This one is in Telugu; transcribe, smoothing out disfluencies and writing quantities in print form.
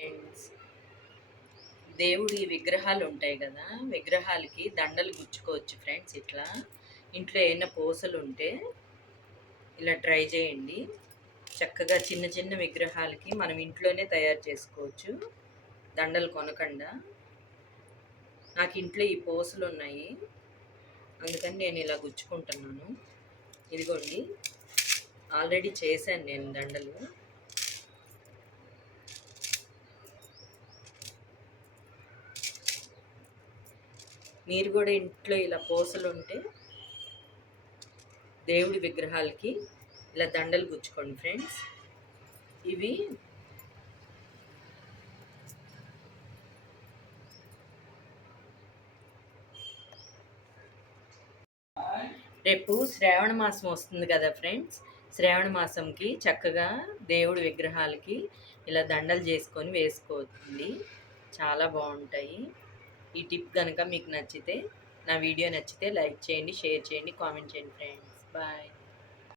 ఫ్రెండ్స్, దేవుడి విగ్రహాలు ఉంటాయి కదా, విగ్రహాలకి దండలు గుచ్చుకోవచ్చు ఫ్రెండ్స్. ఇట్లా ఇంట్లో ఏమైనా పూసలు ఉంటే ఇలా ట్రై చేయండి. చక్కగా చిన్న చిన్న విగ్రహాలకి మనం ఇంట్లోనే తయారు చేసుకోవచ్చు, దండలు కొనకుండా. నాకు ఇంట్లో ఈ పూసలు ఉన్నాయి, అందుకని నేను ఇలా గుచ్చుకుంటున్నాను. ఇదిగోండి, ఆల్రెడీ చేశాను నేను దండలు. మీరు కూడా ఇంట్లో ఇలా పూసలు ఉంటే దేవుడి విగ్రహాలకి ఇలా దండలు గుచ్చుకోండి ఫ్రెండ్స్. ఇవి రేపు శ్రావణ మాసం వస్తుంది కదా ఫ్రెండ్స్. శ్రావణ మాసంకి చక్కగా దేవుడి విగ్రహాలకి ఇలా దండలు చేసుకొని వేసుకోవచ్చు, చాలా బాగుంటాయి. ఈ టిప్ కనుక మీకు నచ్చితే, నా వీడియో నచ్చితే లైక్ చేయండి, షేర్ చేయండి, కామెంట్ చేయండి ఫ్రెండ్స్. బాయ్.